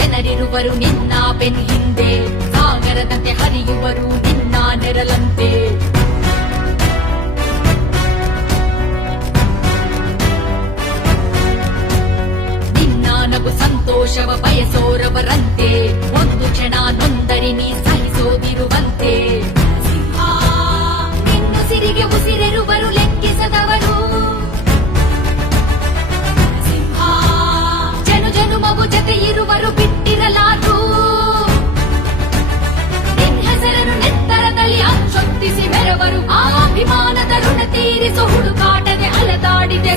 ಜನರಿರುವರು ನಿನ್ನ ಬೆನ್ ಹಿಂದೆ, ಸಾಗರದಂತೆ ಹರಿಯುವರು ನಿನ್ನ ನೆರಳಂತೆ. ನಿನ್ನ ನಗು ಸಂತೋಷವ ಬಯಸೋರವರಂತೆ, ಒಂದು ಕ್ಷಣ ನೊಂದರಿ ನೀ ಸಹಿಸೋದಿರುವಂತೆ. ಸಿರಿಗೆ ಉಸಿರೆರುವರು ಲೆಕ್ಕಿಸದವರು, ಜನುಮವು ಜತೆ ಇರುವರು ಬಿಟ್ಟಿರಲಾರು. ನಿನ್ನ ಹೆಸರನ್ನು ನೆತ್ತರದಲ್ಲಿ ಅಚ್ಚೊತ್ತಿಸಿ ಮೆರವರು, ಆ ಅಭಿಮಾನದ ಋಣ ತೀರಿಸು ಹುಡುಕಾಟದೆ ಅಲದಾಡಿದೆ.